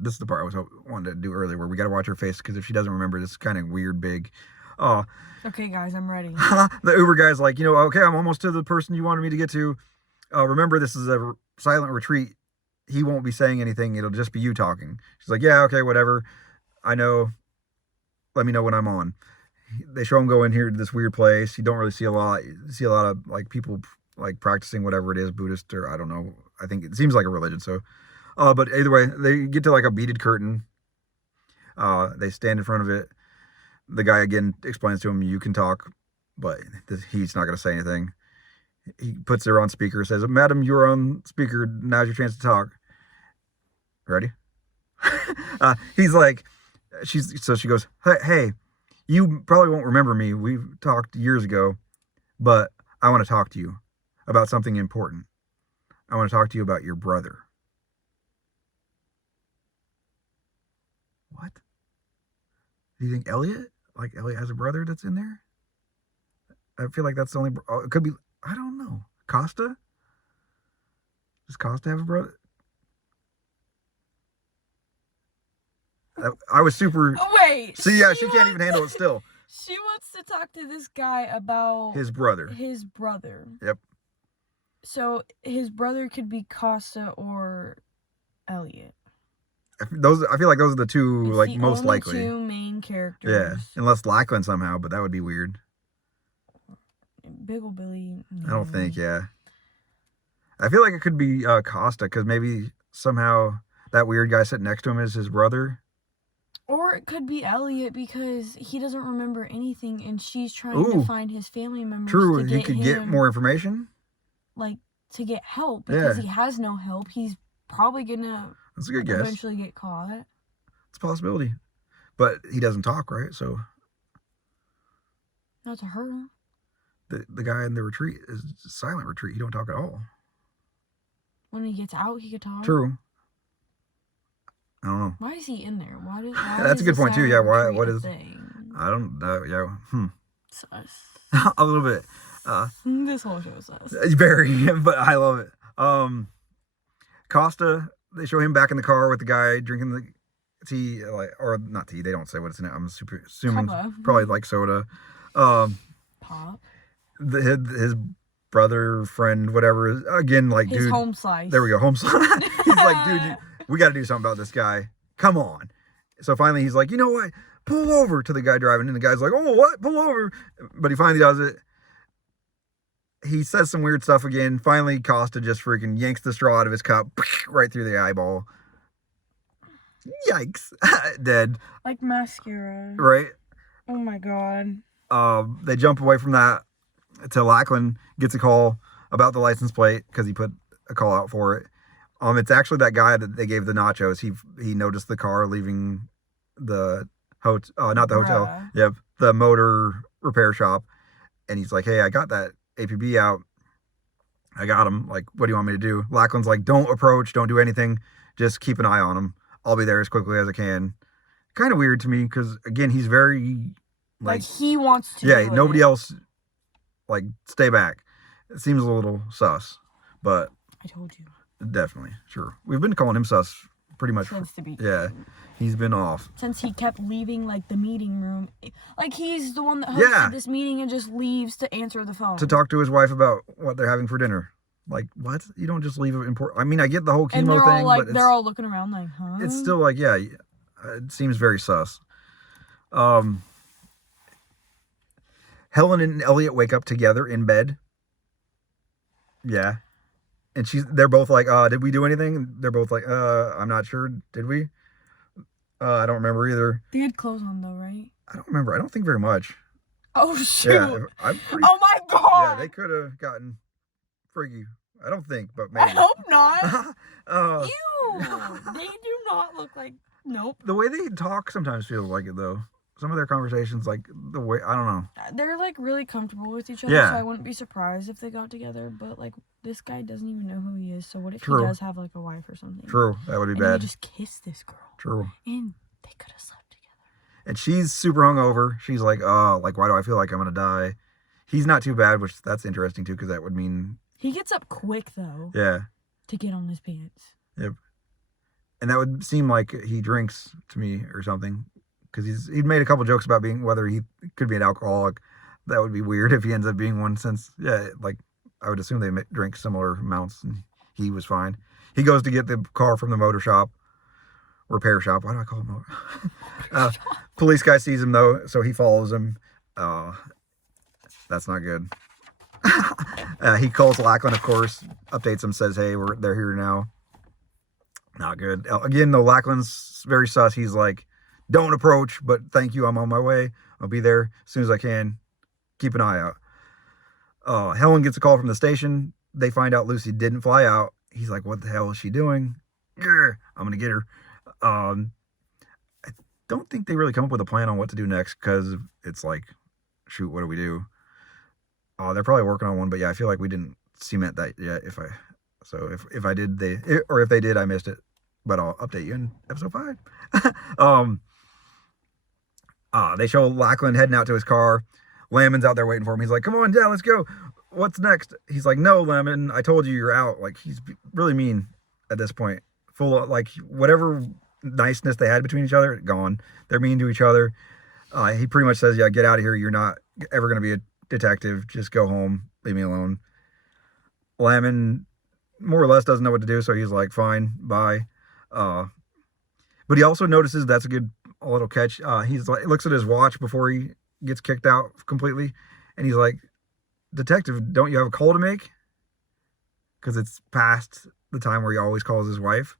This is the part I was wanted to do earlier, where we got to watch her face because if she doesn't remember, this is kind of weird. Big. Okay, guys, I'm ready. The Uber guy's like, okay, I'm almost to the person you wanted me to get to. Remember, this is a silent retreat. He won't be saying anything. It'll just be you talking. She's like, yeah, okay, whatever. I know. Let me know when I'm on. They show him go in here to this weird place. You don't really see a lot. You see a lot of like people like practicing whatever it is, Buddhist or I don't know. I think it seems like a religion. So, but either way, they get to like a beaded curtain. They stand in front of it. The guy again explains to him, you can talk, but he's not going to say anything. He puts her on speaker, says, "Madam, you're on speaker. Now's your chance to talk." Ready? He's like, she goes, hey, you probably won't remember me. We've talked years ago, but I want to talk to you about something important. I want to talk to you about your brother. What? Do you think Elliot? Like Elliot has a brother that's in there? I feel like that's the only... it could be... I don't know. Costa? Does Costa have a brother? I was super... Oh, wait. See, yeah, she can't even handle it still. She wants to talk to this guy about... his brother. His brother. Yep. So, his brother could be Costa or Elliot. I feel like those are the two, It's like, the most only likely. two main characters. Yeah, unless Lachlan somehow, but that would be weird. Big ol' Billy. No. I don't think, yeah. I feel like it could be Costa, because maybe somehow that weird guy sitting next to him is his brother. Or it could be Elliot, because he doesn't remember anything, and she's trying to find his family members. True, to he could get more information. Like, to get help, because he has no help. He's probably gonna That's a good guess. eventually get caught. It's a possibility. But he doesn't talk, right? So Not to her. the guy in the retreat is a silent retreat. He don't talk at all. When he gets out, he could talk. True. I don't know. Why is he in there? Why That's a good point too. Yeah. Why? What is? Thing? I don't know. Yeah. Sus. A little bit. This whole show is sus. Very, but I love it. Costa. They show him back in the car with the guy drinking the tea, like, or not tea. They don't say what it's in it. I'm assuming probably like soda. Pop. His brother, friend, whatever. Again, like, his dude. Home slice. There we go. Home slice. He's like, dude, we got to do something about this guy. Come on. So finally, he's like, you know what? Pull over to the guy driving. And the guy's like, oh, what? Pull over. But he finally does it. He says some weird stuff again. Finally, Costa just freaking yanks the straw out of his cup right through the eyeball. Yikes. Dead. Like mascara. Right? Oh my god. They jump away from that until Lachlan gets a call about the license plate because he put a call out for it. It's actually that guy that they gave the nachos. He noticed the car leaving the hotel, not the hotel. Yep, the motor repair shop, and he's like, "Hey, I got that APB out. I got him. Like, what do you want me to do?" Lachlan's like, "Don't approach. Don't do anything. Just keep an eye on him. I'll be there as quickly as I can." Kind of weird to me because again, he's very like he wants to. Yeah, nobody else. Like, stay back. It seems a little sus, but I told you. Definitely, sure. We've been calling him sus pretty much. Since the beginning. Yeah, he's been off. Since he kept leaving, like, the meeting room. Like, he's the one that hosted this meeting and just leaves to answer the phone. To talk to his wife about what they're having for dinner. Like, what? You don't just leave it important. I mean, I get the whole chemo and they're thing, all like, but they're all looking around like, huh? It's still like, yeah, it seems very sus. Helen and Elliot wake up together in bed. Yeah. And they're both like, did we do anything? And they're both like, I'm not sure. Did we? I don't remember either. They had clothes on though, right? I don't remember. I don't think very much. Oh, shoot. Yeah, oh my god. Yeah, they could have gotten freaky. I don't think, but maybe. I hope not. Ew. They do not look like, nope. The way they talk sometimes feels like it though. Some of their conversations, like the way, I don't know. They're like really comfortable with each other, yeah. So I wouldn't be surprised if they got together. But like, this guy doesn't even know who he is. So what if he does have like a wife or something? True, that would be bad. He just kissed this girl. True. And they could have slept together. And she's super hungover. She's like, oh, like, why do I feel like I'm gonna die? He's not too bad, which that's interesting too, because that would mean he gets up quick though. Yeah. To get on his pants. Yep. And that would seem like he drinks to me or something, because he'd made a couple jokes about whether he could be an alcoholic. That would be weird if he ends up being one, since like I would assume they drink similar amounts, and he was fine. He goes to get the car from the motor shop, repair shop. Why do I call it motor? Police guy sees him though, so he follows him. That's not good. He calls Lachlan, of course, updates him, says, "Hey, they're here now." Not good. Again, though, Lachlan's very sus. He's like, "Don't approach, but thank you. I'm on my way. I'll be there as soon as I can. Keep an eye out." Helen gets a call from the station. They find out Lucy didn't fly out. He's like, "What the hell is she doing? Grr, I'm gonna get her." I don't think they really come up with a plan on what to do next, because it's like, shoot, what do we do? They're probably working on one, but yeah, I feel like we didn't cement that yet. If I did, if they did, I missed it. But I'll update you in episode 5. They show Lachlan heading out to his car. Lamon's out there waiting for him. He's like, "Come on, Dad, let's go. What's next?" He's like, "No, Lemon, I told you you're out." Like, he's really mean at this point. Full of, like, whatever niceness they had between each other, gone. They're mean to each other. He pretty much says, "Yeah, get out of here. You're not ever going to be a detective. Just go home. Leave me alone." Lemon more or less doesn't know what to do, so he's like, "Fine, bye." But he also notices, that's a little catch. He's like, looks at his watch before he gets kicked out completely, and he's like, "Detective, don't you have a call to make?" Because it's past the time where he always calls his wife,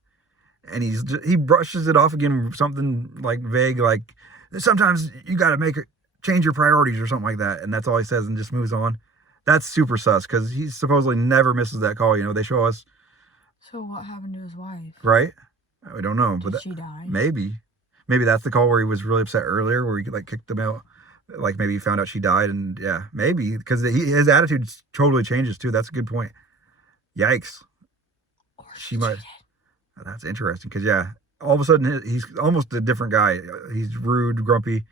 and he brushes it off again, something like vague, like, "Sometimes you got to change your priorities," or something like that, and that's all he says, and just moves on. That's super sus, because he supposedly never misses that call. They show us. So what happened to his wife? Right? We don't know. Did she die? Maybe that's the call where he was really upset earlier, where he like kicked them out. Like, maybe he found out she died, and yeah, maybe, because his attitude totally changes too. That's a good point. Yikes. Or she might. That's interesting, because yeah, all of a sudden he's almost a different guy. He's rude, grumpy.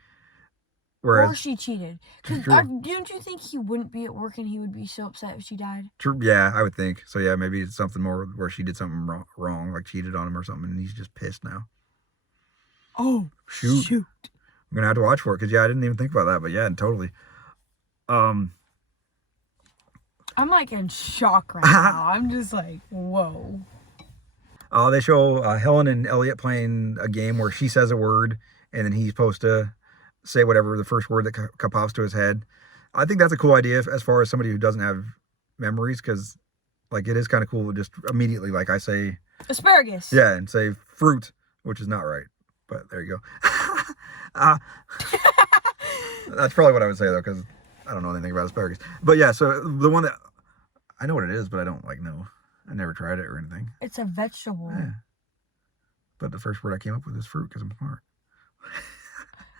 Whereas, or she cheated. Because don't you think he wouldn't be at work and he would be so upset if she died? True. Yeah, I would think. So yeah, maybe it's something more where she did something wrong, like cheated on him or something, and he's just pissed now. Oh, shoot. I'm gonna have to watch for it, because yeah, I didn't even think about that, but yeah, totally. I'm like in shock right now. I'm just like, whoa. They show Helen and Elliot playing a game where she says a word, and then he's supposed to say whatever the first word that pops to his head. I think that's a cool idea as far as somebody who doesn't have memories, because like, it is kind of cool just immediately, like, I say asparagus. Yeah, and say fruit, which is not right, but there you go. That's probably what I would say though, because I don't know anything about asparagus. But yeah, so the one that I know what it is, but I don't know. I never tried it or anything. It's a vegetable. Yeah. But the first word I came up with is fruit, because I'm smart.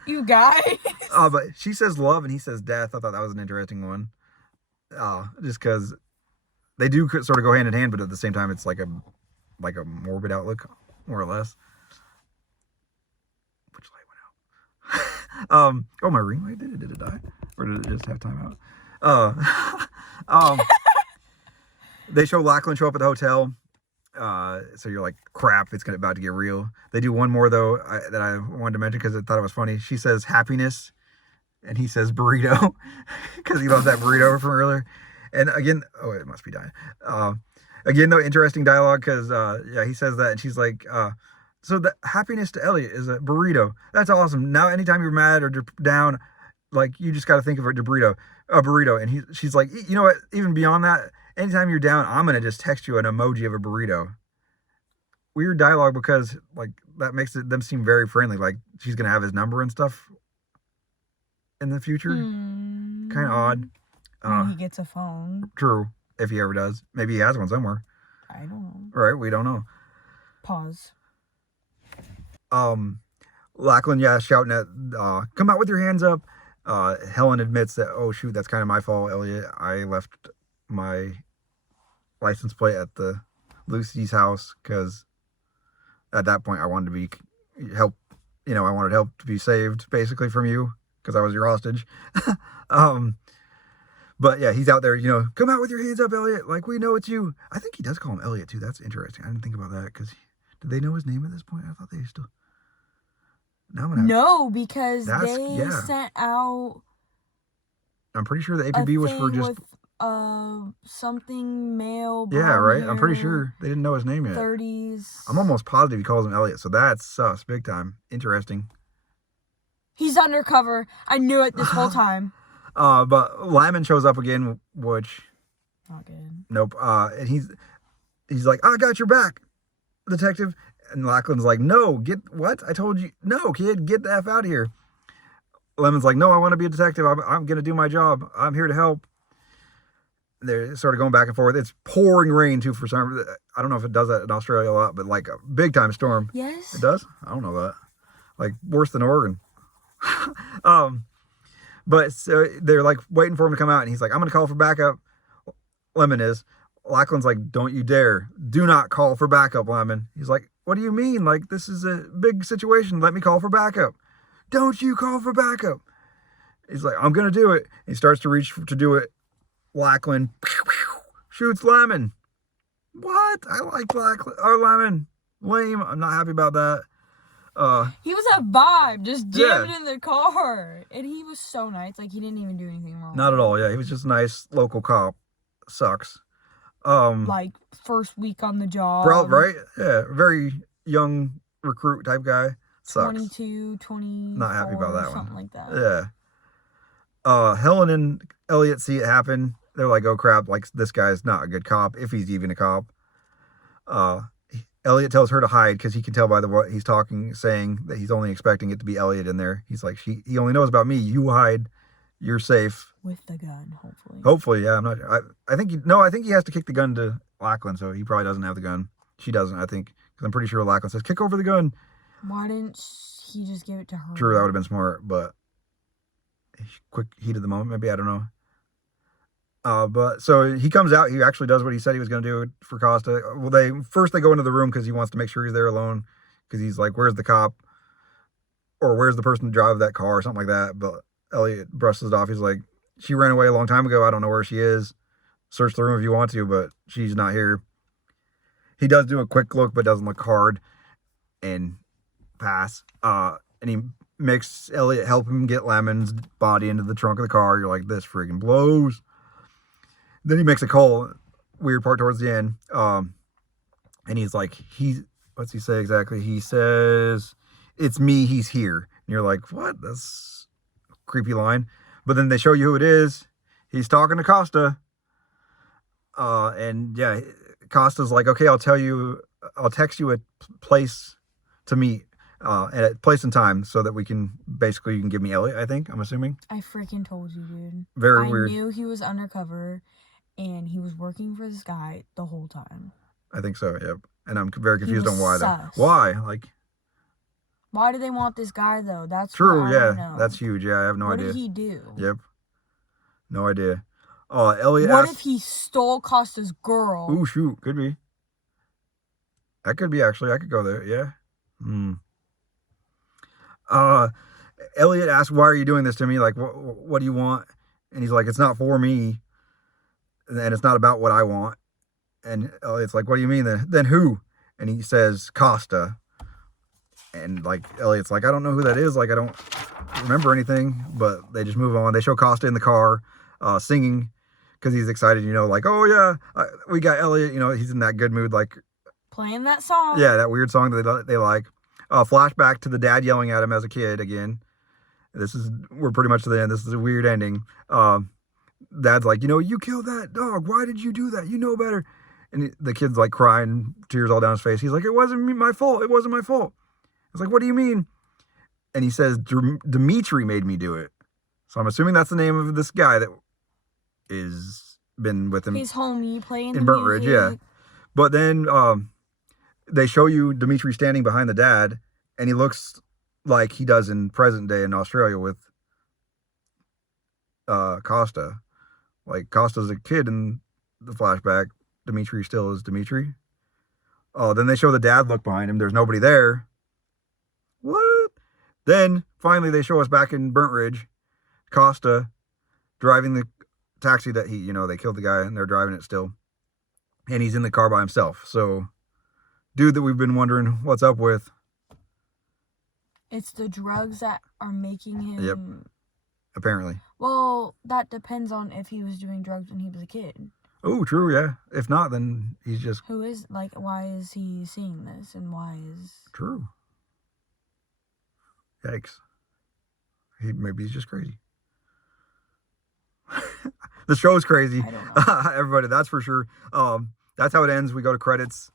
You guys. But she says love and he says death. I thought that was an interesting one. Just because they do sort of go hand in hand, but at the same time, it's like a morbid outlook, more or less. Which light went out? Oh, my ring light did it die, or did it just have time out? They show Lachlan show up at the hotel. So you're like, crap, it's about to get real. They do one more though that I wanted to mention, because I thought it was funny. She says happiness, and he says burrito, because he loves that burrito from earlier. And again, it must be dying. Again though, interesting dialogue, because yeah, he says that, and she's like, so the happiness to Elliot is a burrito. That's awesome. Now anytime you're mad or down, like, you just got to think of a burrito. And she's like, you know what? Even beyond that, anytime you're down, I'm going to just text you an emoji of a burrito. Weird dialogue, because like, that makes them seem very friendly. Like, she's going to have his number and stuff in the future. Kind of odd. When he gets a phone. True. If he ever does. Maybe he has one somewhere. I don't know. Right. We don't know. Pause. Lachlan, yeah, shouting at, come out with your hands up. Helen admits that, oh shoot, that's kind of my fault, Elliot. I left my license plate at the Lucy's house, because at that point I wanted to help to be saved basically from you, because I was your hostage. But yeah, he's out there, come out with your hands up, Elliot. Like, we know it's you. I think he does call him Elliot too. That's interesting. I didn't think about that because did they know his name at this point? I thought they still. Now no, because they sent out. I'm pretty sure the APB was for just. Something male. Yeah, right. I'm pretty sure they didn't know his name yet. 30s. I'm almost positive he calls him Elliot, so that's sus, big time. Interesting. He's undercover. I knew it this whole time. But Lyman shows up again, which. Not good. Nope. And he's like, I got your back, detective. And Lackland's like, no, get what? I told you, no, kid, get the F out of here. Lemon's like, no, I want to be a detective. I'm going to do my job. I'm here to help. They're sort of going back and forth. It's pouring rain too for some reason. I don't know if it does that in Australia a lot, but like a big time storm. Yes. It does? I don't know that. Like worse than Oregon. But so they're like waiting for him to come out, and he's like, I'm going to call for backup. Lemon is. Lackland's like, don't you dare. Do not call for backup, Lemon. He's like, what do you mean? Like, this is a big situation. Let me call for backup. Don't you call for backup. He's like, I'm going to do it. He starts to reach to do it. Lackland shoots Lemon. What? I like Lemon. Lame. I'm not happy about that. He was a vibe, just jamming in the car. And he was so nice. Like, he didn't even do anything wrong. Not at all, yeah. He was just a nice local cop. Sucks. Like, first week on the job. Right? Yeah. Very young recruit type guy. Sucks. 22, 20. Not happy about that something one. Like that. Yeah. Helen and Elliot see it happen. They're like, oh crap, like this guy's not a good cop, if he's even a cop. Elliot tells her to hide because he can tell by what he's saying that he's only expecting it to be Elliot in there. He's like, he only knows about me. You hide. You're safe. With the gun, hopefully. Hopefully, yeah. I'm not. I think he has to kick the gun to Lackland, so he probably doesn't have the gun. She doesn't, I think, because I'm pretty sure Lackland says, kick over the gun. Why didn't he just give it to her? True, that would have been smart, but quick heat of the moment, maybe, I don't know. But so he comes out. He actually does what he said he was going to do for Costa. Well, they go into the room because he wants to make sure he's there alone. Because he's like, "Where's the cop?" Or "Where's the person to drive that car?" Or something like that. But Elliot brushes it off. He's like, "She ran away a long time ago. I don't know where she is. Search the room if you want to, but she's not here." He does do a quick look, but doesn't look hard, and pass. And he makes Elliot help him get Lemon's body into the trunk of the car. You're like, this freaking blows. Then he makes a call, weird part towards the end. And he's like, what's he say exactly? He says, it's me, he's here. And you're like, what? That's a creepy line. But then they show you who it is. He's talking to Costa. And yeah, Costa's like, okay, I'll text you a place to meet. At a place and time so that you can give me Elliot, I think. I'm assuming. I freaking told you, dude. Very weird. I knew he was undercover. And he was working for this guy the whole time. I think so, yep. And I'm very confused on why, sus. though. Why? Like, why do they want this guy, though? That's true, yeah. That's huge, yeah. I have no idea. What did he do? Yep. No idea. Elliot What if he stole Costa's girl? Ooh, shoot. Could be. That could be, actually. I could go there, yeah. Elliot asks, why are you doing this to me? Like, what do you want? And he's like, it's not for me. And it's not about what I want. And Elliot's like, what do you mean then? Then who? And he says, Costa. And like, Elliot's like, I don't know who that is. Like, I don't remember anything. But they just move on. They show Costa in the car singing because he's excited, like, oh yeah, we got Elliot. He's in that good mood, like playing that song. Yeah, that weird song that they like. Flashback to the dad yelling at him as a kid again. We're pretty much to the end. This is a weird ending. Dad's like, you killed that dog. Why did you do that? You know better. And the kid's like crying, tears all down his face. He's like, it wasn't my fault. It wasn't my fault. It's like, what do you mean? And he says, Dimitri made me do it. So I'm assuming that's the name of this guy that is been with him. His homie playing in Burnt Ridge, yeah. But then they show you Dimitri standing behind the dad, and he looks like he does in present day in Australia with Costa. Like, Costa's a kid in the flashback. Dimitri still is Dimitri. Then they show the dad look behind him. There's nobody there. What? Then, finally, they show us back in Burnt Ridge. Costa driving the taxi that they killed the guy and they're driving it still. And he's in the car by himself. So, dude that we've been wondering what's up with. It's the drugs that are making him... Yep. Apparently. Well, that depends on if he was doing drugs when he was a kid. Oh, true, yeah. If not, then he's just... why is he seeing this? And why is... True. Yikes. Maybe he's just crazy. The show's crazy. I don't know. Everybody, that's for sure. That's how it ends. We go to credits.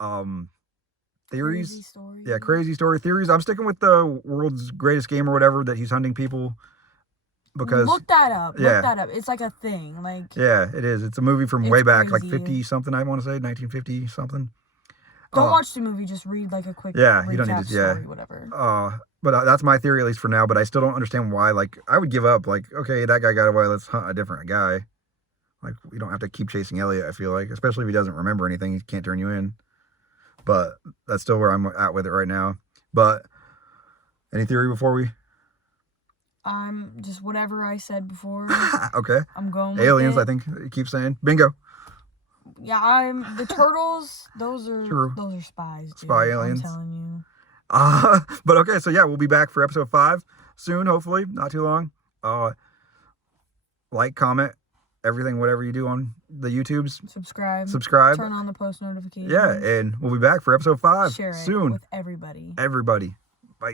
Theories. Crazy story. Yeah, crazy story. Theories. I'm sticking with the world's greatest game or whatever, that he's hunting people. Because look that up. Yeah. Look that up. It's like a thing. Like, yeah, it is. It's a movie from way back, crazy. like 50 something. I want to say 1950 something. Don't watch the movie. Just read like a quick you don't need to. story, whatever. But that's my theory, at least for now. But I still don't understand why. Like, I would give up. Like, okay, that guy got away. Let's hunt a different guy. Like, we don't have to keep chasing Elliot, I feel like. Especially if he doesn't remember anything. He can't turn you in. But that's still where I'm at with it right now. But any theory before we... Just whatever I said before. Okay. I'm going with Aliens, it. I think you keep saying. Bingo. Yeah, the turtles, those are spies, dude. Spy aliens. I'm telling you. But okay, so yeah, we'll be back for episode 5 soon, hopefully. Not too long. Like, comment, everything, whatever you do on the YouTubes. Subscribe. Turn on the post notifications. Yeah, and we'll be back for episode 5 Share it soon. with everybody. Everybody.